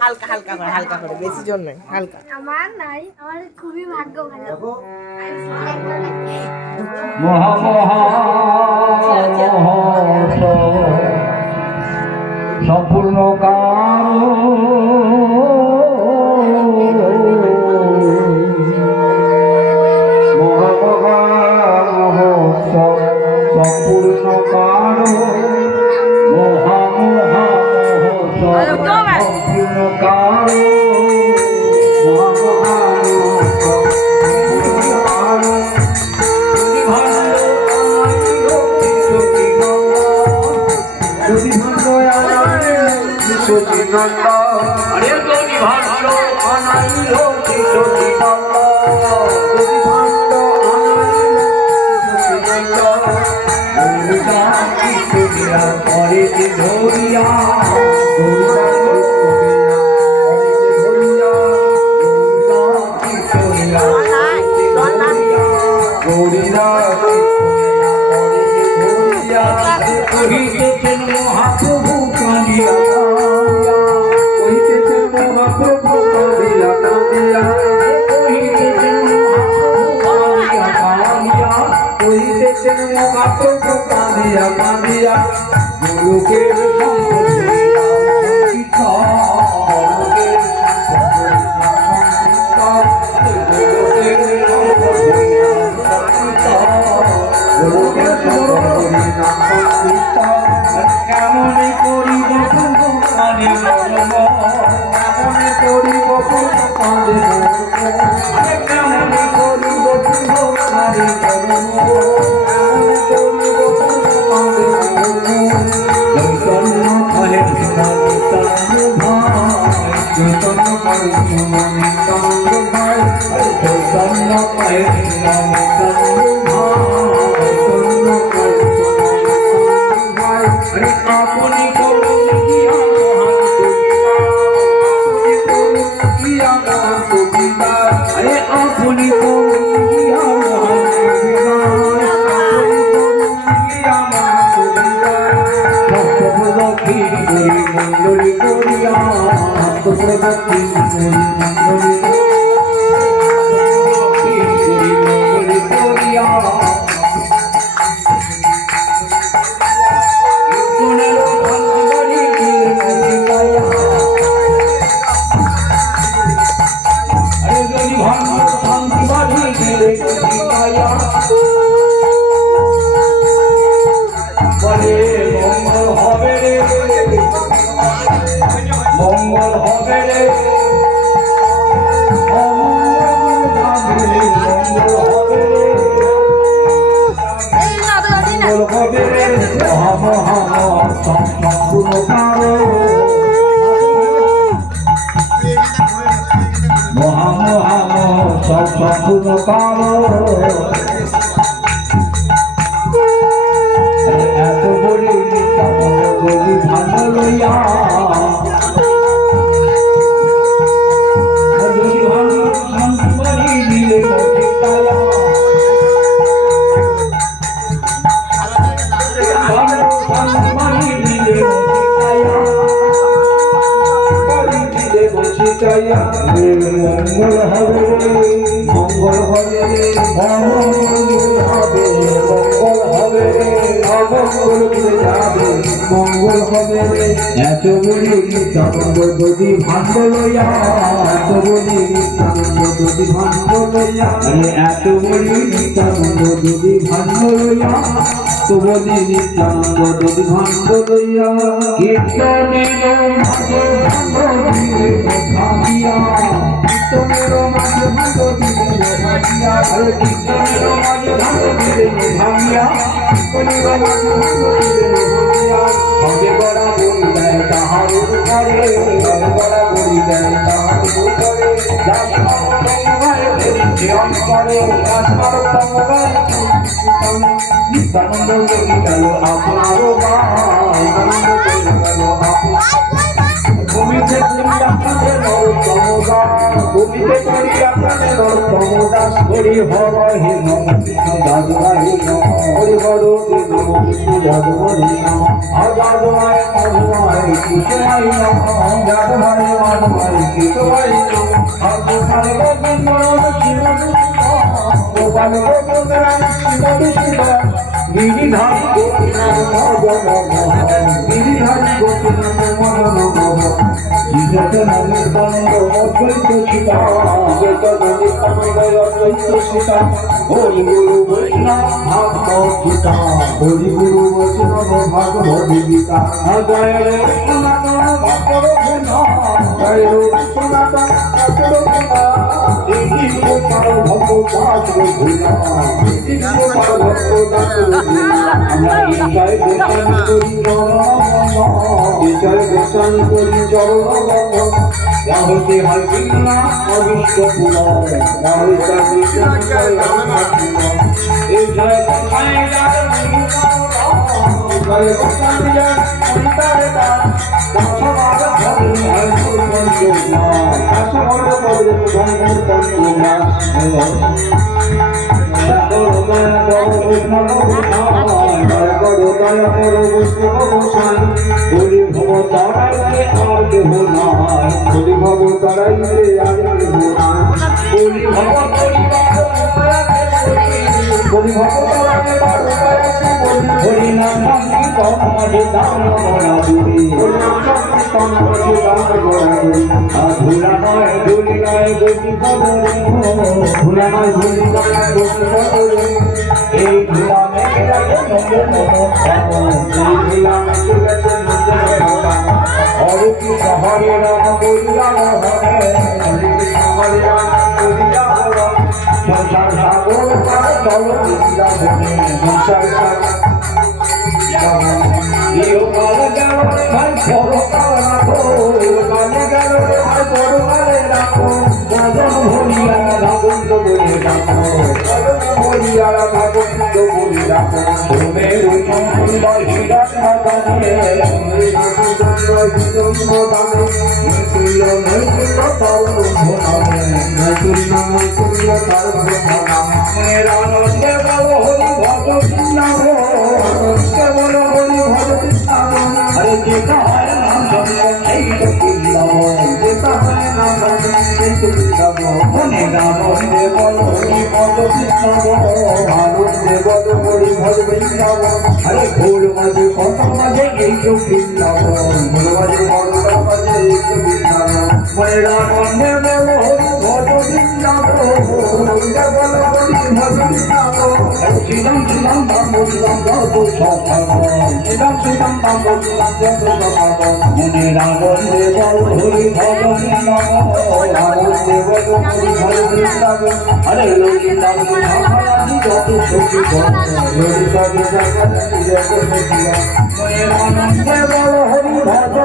হালকা হালকা করে বেশি জোর নয়, হালকা। আমার নাই, আমার খুবই ভাগ্য ভালো। মহা মহা সম্পূর্ণ अरे गोरी भांडो अनाइलो किशोरी नंदा गोरी भांडो अनाइलो गोरिया किशोरिया करे के धोरिया गोरिया महाप्रभु कालिया गुरु के Hare আমার ভাই কিছু ভাই গোপাল গোবিন্দ শিব গোপাল গোবিন্দ শিব শিব গিরিধারী গোপীনাথ গিরিধারী গোপীনাথ মদন যত নামের বন্ধ অদ্বৈত সীতা যত নামের বন্ধ অদ্বৈত সীতা হরি গুরু বৈষ্ণব ভাগবত গীতা হরি গুরু বৈষ্ণব ভাগবত গীতা জয় রে সনাতন ভক্তরঘুন জয় রে সনাতন ভক্তরঘুন এই গোপাল ভগবান রঘুনা এই গোপাল ভগবান রঘুনা আমরা জয় গোসাই করি জয় গোসাই করি চরণ হতে হয় বিঘ্না অবিষ্ট পুরন এই জয় গোসাই জয় গোসাই জয় অন্তরে দান দশমাদ ভবে হয় পূর্ণ দশমাদ ভবে হরি ভব তারাইতে আর কেহ নাই হরি ভব তারাইতে আর কেহ নাই হরি ভব হরি ভব তারাইতে হরি নাম সংকীর্তন মাঝে দান করা দুরি হরি নাম সংকীর্তন মাঝে দান করা দুরি ভুলা নয় ভুলি নয় গতি বদলে ভুলা নয় ভুলি নয় গতি বদলে এই ভুলা মেঘে লাগে নন্দে এই ভুলা মেঘে গেছে নন্দে অরূপী শহরে রাম বলিয়া হরে অরূপী শহরে রাম বলিয়া হরে সংসার সাগর পার চলো বিদ্যা বনে সংসার সাগর কাল গেল রে ভাই বড় কাল রাখো কাল গেল রে ভাই বড় কালে রাখো গাজন ভরিয়া রাগন্দ বলে রাখো গাজন ভরিয়া রাগন্দ বলে রাখো শুনে রুচন সুন্দর হিরাত মাদানে নৈতুল্য নৈতুল্য তরুণ ভোনামে নৈতুল্য নৈতুল্য তরুণ ভোনামে মনের আনন্দে বলো হরি ভজ নাম আনন্দে বলো হরি ভজ अरे जेता है नाम जन्म नहीं तो किल्लाओ जेता है नाम जन्म नहीं तो किल्लाओ मने गानो दे बोलो हरि भज किल्लाओ आनंद दे बोलो हरि भज किल्लाओ अरे भोर मजे कत मजे এই তো কিল্লাओ ভোর মजे কত মजे এই তো কিল্লাओ মনে গানো দে बोलो हरि भज किल्लाओ हरि दे बोलो हरि भज किल्लाओ अरे चिदम चिदम बम चिदम तो सफल चिदम चिदम बम মনে আনন্দে বল হরি ভজন নাম আনন্দে বল হরি ভজন নাম আরে লোকে নাম ভাবনা যত সুখী হরি ভজন নাম মনে আনন্দে বল হরি ভজন